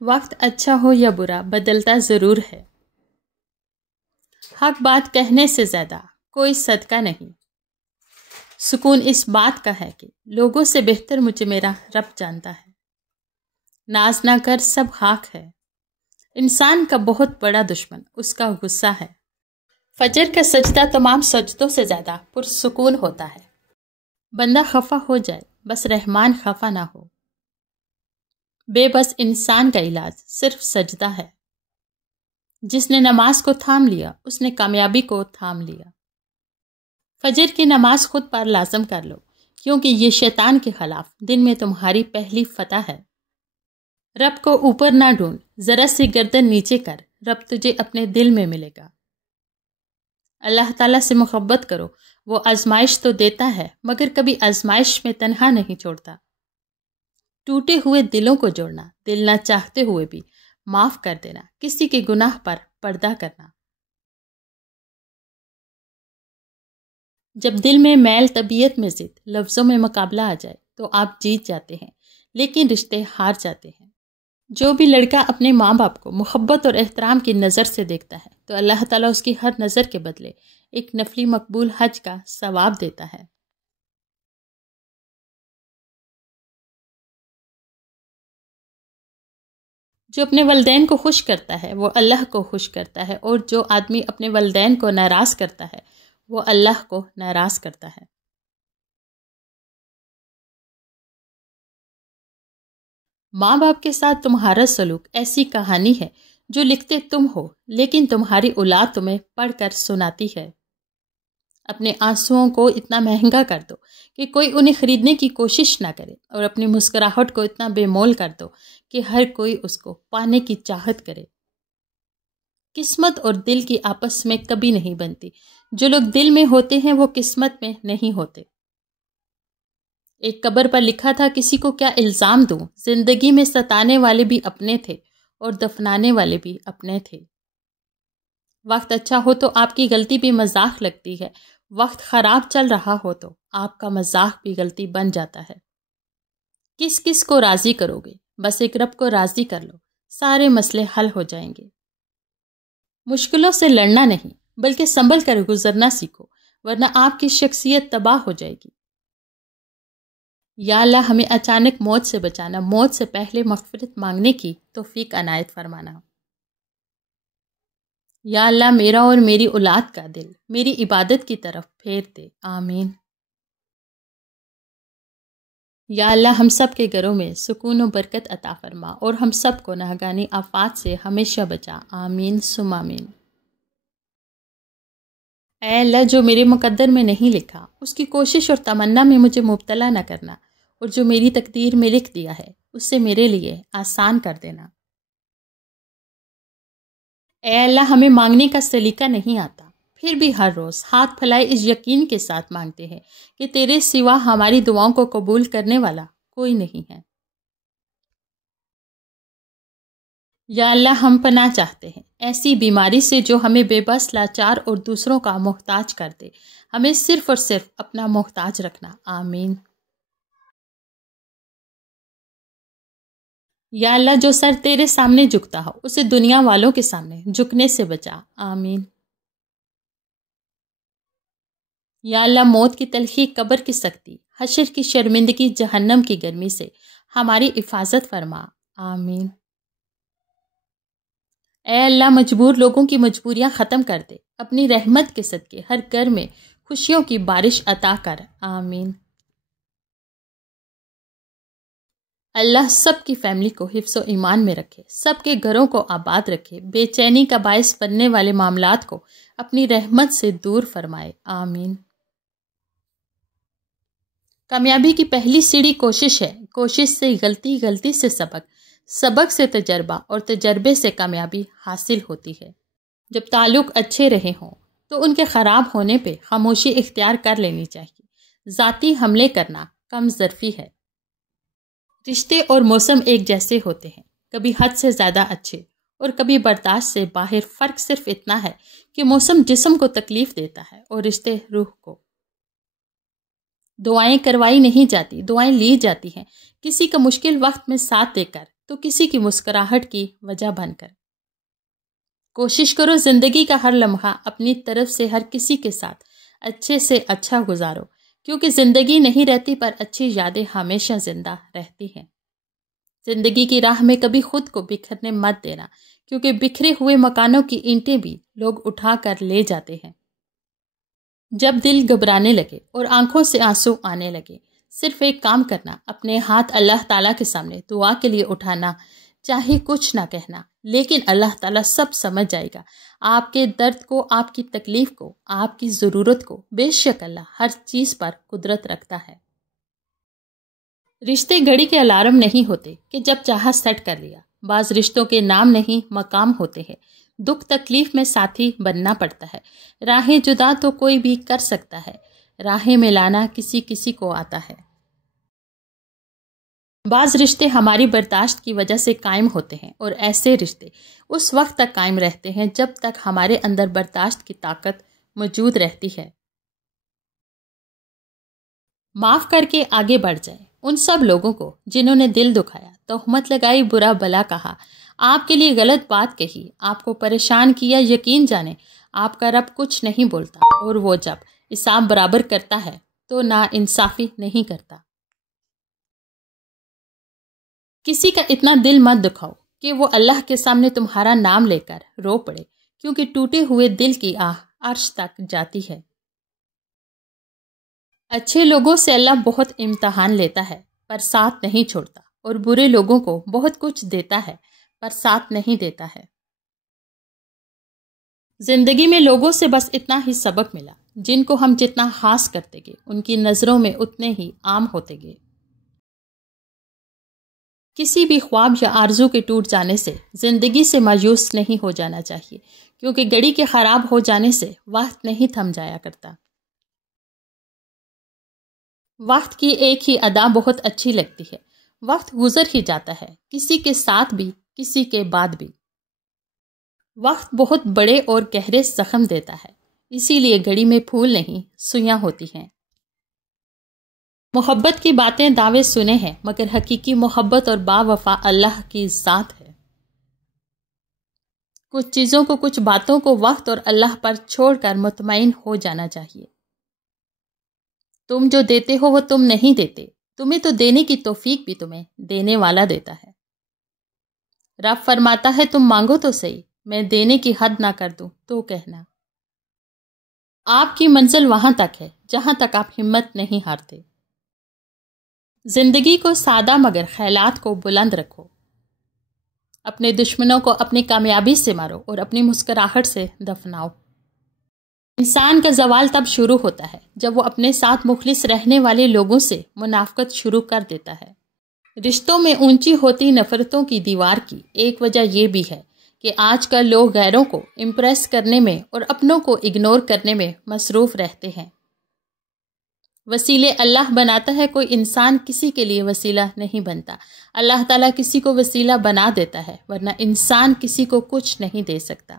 وقت اچھا ہو یا برا بدلتا ضرور ہے۔ حق بات کہنے سے زیادہ کوئی صدقہ نہیں۔ سکون اس بات کا ہے کہ لوگوں سے بہتر مجھے میرا رب جانتا ہے۔ ناز نہ کر سب خاک ہے۔ انسان کا بہت بڑا دشمن اس کا غصہ ہے۔ فجر کا سجدہ تمام سجدوں سے زیادہ پرسکون ہوتا ہے۔ بندہ خفا ہو جائے بس رحمان خفا نہ ہو۔ بے بس انسان کا علاج صرف سجدہ ہے۔ جس نے نماز کو تھام لیا اس نے کامیابی کو تھام لیا۔ فجر کی نماز خود پر لازم کر لو، کیونکہ یہ شیطان کے خلاف دن میں تمہاری پہلی فتح ہے۔ رب کو اوپر نہ ڈھونڈ، ذرا سی گردن نیچے کر، رب تجھے اپنے دل میں ملے گا۔ اللہ تعالیٰ سے محبت کرو، وہ آزمائش تو دیتا ہے مگر کبھی آزمائش میں تنہا نہیں چھوڑتا۔ ٹوٹے ہوئے دلوں کو جوڑنا، دل نہ چاہتے ہوئے بھی معاف کر دینا، کسی کے گناہ پر پردہ کرنا۔ جب دل میں میل، طبیعت میں ضد، لفظوں میں مقابلہ آ جائے تو آپ جیت جاتے ہیں لیکن رشتے ہار جاتے ہیں۔ جو بھی لڑکا اپنے ماں باپ کو محبت اور احترام کی نظر سے دیکھتا ہے تو اللہ تعالیٰ اس کی ہر نظر کے بدلے ایک نفلی مقبول حج کا ثواب دیتا ہے۔ جو اپنے والدین کو خوش کرتا ہے وہ اللہ کو خوش کرتا ہے، اور جو آدمی اپنے والدین کو ناراض کرتا ہے وہ اللہ کو ناراض کرتا ہے۔ ماں باپ کے ساتھ تمہارا سلوک ایسی کہانی ہے جو لکھتے تم ہو لیکن تمہاری اولاد تمہیں پڑھ کر سناتی ہے۔ اپنے آنسوؤں کو اتنا مہنگا کر دو کہ کوئی انہیں خریدنے کی کوشش نہ کرے، اور اپنی مسکراہٹ کو اتنا بے مول کر دو کہ ہر کوئی اس کو پانے کی چاہت کرے۔ قسمت اور دل کی آپس میں کبھی نہیں بنتی، جو لوگ دل میں ہوتے ہیں وہ قسمت میں نہیں ہوتے۔ ایک قبر پر لکھا تھا، کسی کو کیا الزام دوں، زندگی میں ستانے والے بھی اپنے تھے اور دفنانے والے بھی اپنے تھے۔ وقت اچھا ہو تو آپ کی غلطی بھی مذاق لگتی ہے، وقت خراب چل رہا ہو تو آپ کا مذاق بھی غلطی بن جاتا ہے۔ کس کس کو راضی کرو گے؟ بس ایک رب کو راضی کر لو، سارے مسئلے حل ہو جائیں گے۔ مشکلوں سے لڑنا نہیں بلکہ سنبھل کر گزرنا سیکھو، ورنہ آپ کی شخصیت تباہ ہو جائے گی۔ یا اللہ ہمیں اچانک موت سے بچانا، موت سے پہلے مغفرت مانگنے کی توفیق عنایت فرمانا۔ یا اللہ میرا اور میری اولاد کا دل میری عبادت کی طرف پھیر دے، آمین۔ یا اللہ ہم سب کے گھروں میں سکون و برکت عطا فرما اور ہم سب کو ناگہانی آفات سے ہمیشہ بچا، آمین ثم آمین۔ اے اللہ جو میرے مقدر میں نہیں لکھا اس کی کوشش اور تمنا میں مجھے مبتلا نہ کرنا، اور جو میری تقدیر میں لکھ دیا ہے اس سے میرے لیے آسان کر دینا۔ اے اللہ ہمیں مانگنے کا سلیقہ نہیں آتا، پھر بھی ہر روز ہاتھ پھیلائے اس یقین کے ساتھ مانگتے ہیں کہ تیرے سوا ہماری دعاؤں کو قبول کرنے والا کوئی نہیں ہے۔ یا اللہ ہم پناہ چاہتے ہیں ایسی بیماری سے جو ہمیں بے بس، لاچار اور دوسروں کا محتاج کر دے، ہمیں صرف اور صرف اپنا محتاج رکھنا، آمین۔ یا اللہ جو سر تیرے سامنے جھکتا ہو اسے دنیا والوں کے سامنے جھکنے سے بچا، آمین۔ یا اللہ موت کی تلخی، قبر کی سختی، حشر کی شرمندگی، جہنم کی گرمی سے ہماری حفاظت فرما، آمین۔ اے اللہ مجبور لوگوں کی مجبوریاں ختم کر دے، اپنی رحمت کے صدقے ہر گھر میں خوشیوں کی بارش عطا کر، آمین۔ اللہ سب کی فیملی کو حفظ و ایمان میں رکھے، سب کے گھروں کو آباد رکھے، بے چینی کا باعث بننے والے معاملات کو اپنی رحمت سے دور فرمائے، آمین۔ کامیابی کی پہلی سیڑھی کوشش ہے، کوشش سے غلطی، غلطی سے سبق، سبق سے تجربہ اور تجربے سے کامیابی حاصل ہوتی ہے۔ جب تعلق اچھے رہے ہوں تو ان کے خراب ہونے پہ خاموشی اختیار کر لینی چاہیے۔ ذاتی حملے کرنا کم ظرفی ہے۔ رشتے اور موسم ایک جیسے ہوتے ہیں، کبھی حد سے زیادہ اچھے اور کبھی برداشت سے باہر۔ فرق صرف اتنا ہے کہ موسم جسم کو تکلیف دیتا ہے اور رشتے روح کو۔ دعائیں کروائی نہیں جاتی، دعائیں لی جاتی ہیں۔ کسی کا مشکل وقت میں ساتھ دے کر تو کسی کی مسکراہٹ کی وجہ بن کر۔ کوشش کرو زندگی کا ہر لمحہ اپنی طرف سے ہر کسی کے ساتھ اچھے سے اچھا گزارو، کیونکہ زندگی نہیں رہتی پر اچھی یادیں ہمیشہ زندہ رہتی ہیں۔ زندگی کی راہ میں کبھی خود کو بکھرنے مت دینا، کیونکہ بکھرے ہوئے مکانوں کی اینٹیں بھی لوگ اٹھا کر لے جاتے ہیں۔ جب دل گھبرانے لگے اور آنکھوں سے آنسو آنے لگے، صرف ایک کام کرنا، اپنے ہاتھ اللہ تعالیٰ کے سامنے دعا کے لیے اٹھانا، چاہے کچھ نہ کہنا، لیکن اللہ تعالیٰ سب سمجھ جائے گا، آپ کے درد کو، آپ کی تکلیف کو، آپ کی ضرورت کو۔ بے شک اللہ ہر چیز پر قدرت رکھتا ہے۔ رشتے گھڑی کے الارم نہیں ہوتے کہ جب چاہا سیٹ کر لیا۔ بعض رشتوں کے نام نہیں مقام ہوتے ہیں۔ دکھ تکلیف میں ساتھی بننا پڑتا ہے۔ راہیں جدا تو کوئی بھی کر سکتا ہے، راہیں ملانا کسی کسی کو آتا ہے۔ بعض رشتے ہماری برداشت کی وجہ سے قائم ہوتے ہیں، اور ایسے رشتے اس وقت تک قائم رہتے ہیں جب تک ہمارے اندر برداشت کی طاقت موجود رہتی ہے۔ معاف کر کے آگے بڑھ جائیں ان سب لوگوں کو جنہوں نے دل دکھایا، تہمت لگائی، برا بھلا کہا، آپ کے لیے غلط بات کہی، آپ کو پریشان کیا۔ یقین جانیں آپ کا رب کچھ نہیں بولتا، اور وہ جب حساب برابر کرتا ہے تو نا انصافی نہیں کرتا۔ کسی کا اتنا دل مت دکھاؤ کہ وہ اللہ کے سامنے تمہارا نام لے کر رو پڑے، کیونکہ ٹوٹے ہوئے دل کی آہ عرش تک جاتی ہے۔ اچھے لوگوں سے اللہ بہت امتحان لیتا ہے پر ساتھ نہیں چھوڑتا، اور برے لوگوں کو بہت کچھ دیتا ہے پر ساتھ نہیں دیتا ہے۔ زندگی میں لوگوں سے بس اتنا ہی سبق ملا، جن کو ہم جتنا خاص کرتے گئے ان کی نظروں میں اتنے ہی عام ہوتے گئے۔ کسی بھی خواب یا آرزو کے ٹوٹ جانے سے زندگی سے مایوس نہیں ہو جانا چاہیے، کیونکہ گھڑی کے خراب ہو جانے سے وقت نہیں تھم جایا کرتا۔ وقت کی ایک ہی ادا بہت اچھی لگتی ہے، وقت گزر ہی جاتا ہے، کسی کے ساتھ بھی کسی کے بعد بھی۔ وقت بہت بڑے اور گہرے زخم دیتا ہے، اسی لیے گھڑی میں پھول نہیں سوئیاں ہوتی ہیں۔ محبت کی باتیں دعوے سنے ہیں، مگر حقیقی محبت اور با وفا اللہ کی ذات ہے۔ کچھ چیزوں کو، کچھ باتوں کو وقت اور اللہ پر چھوڑ کر مطمئن ہو جانا چاہیے۔ تم جو دیتے ہو وہ تم نہیں دیتے، تمہیں تو دینے کی توفیق بھی تمہیں دینے والا دیتا ہے۔ رب فرماتا ہے تم مانگو تو صحیح، میں دینے کی حد نہ کر دوں تو کہنا۔ آپ کی منزل وہاں تک ہے جہاں تک آپ ہمت نہیں ہارتے۔ زندگی کو سادہ مگر خیالات کو بلند رکھو۔ اپنے دشمنوں کو اپنی کامیابی سے مارو اور اپنی مسکراہٹ سے دفناؤ۔ انسان کا زوال تب شروع ہوتا ہے جب وہ اپنے ساتھ مخلص رہنے والے لوگوں سے منافقت شروع کر دیتا ہے۔ رشتوں میں اونچی ہوتی نفرتوں کی دیوار کی ایک وجہ یہ بھی ہے کہ آج کل لوگ غیروں کو امپریس کرنے میں اور اپنوں کو اگنور کرنے میں مصروف رہتے ہیں۔ وسیلے اللہ بناتا ہے، کوئی انسان کسی کے لیے وسیلہ نہیں بنتا۔ اللہ تعالیٰ کسی کو وسیلہ بنا دیتا ہے، ورنہ انسان کسی کو کچھ نہیں دے سکتا۔